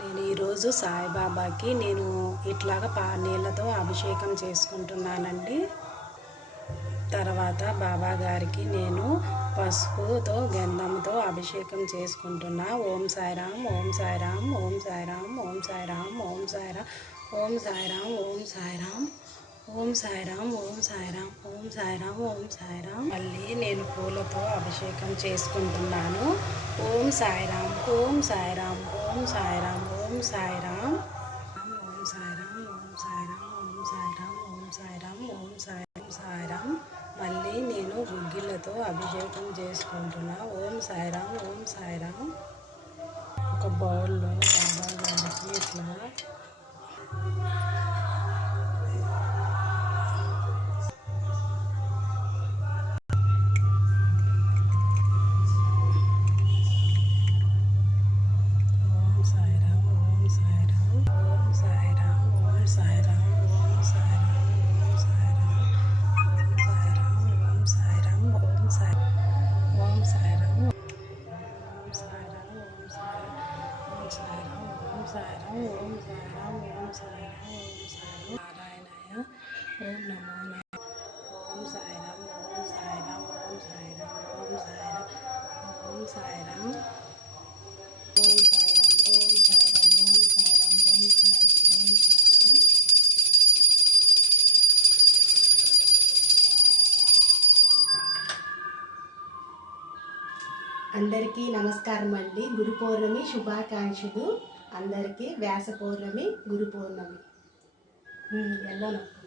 నేను ఈరోజు సాయిబాబాకి నేను ఇట్లాగ పా నీళ్ళతో అభిషేకం చేసుకుంటున్నానండి. తర్వాత బాబా గారికి నేను పసుపుతో గంధంతో అభిషేకం చేసుకుంటున్నా. ఓం సాయిరామ్ ఓం సాయిరామ్ ఓం సాయిరామ్ ఓం సాయిరామ్ ఓం సాయిరామ్ ఓం సాయిరామ్ ఓం సాయిరామ్. ఓం సాయిరామ్ ఓం సాయిరామ్ ఓం సాయిరామ్ ఓం సాయిరామ్ మళ్ళీ నేను పూలతో అభిషేకం చేసుకుంటున్నాను ఓం సాయిరామ్ ఓం సాయిరామ్ ఓం సాయిరామ్ ఓం సాయిరామ్ ఓం సాయిరామ్ ఓం సాయిరామ్ ఓం సాయిరామ్ ఓం సాయిరామ్ ఓం సాయిరామ్ సాయిరామ్ మళ్ళీ నేను గుగ్గిళ్ళతో అభిషేకం చేసుకుంటున్నా ఓం సాయిరామ్ ఓం సాయిరామ్ ఒక బౌల్లో không xài qua không xài đâu không xài đâu không xài không xài đâu không xài đâu không xài đâu không xài đâu không xài đâu à đây này á ôm nằm ôm này không xài đâu không xài đâu không xài đâu không xài đâu không xài đâu అందరికీ నమస్కారం అండి గురు పౌర్ణమి శుభాకాంక్షలు. అందరికీ వ్యాస పౌర్ణమి గురు పౌర్ణమి. వెళ్ళను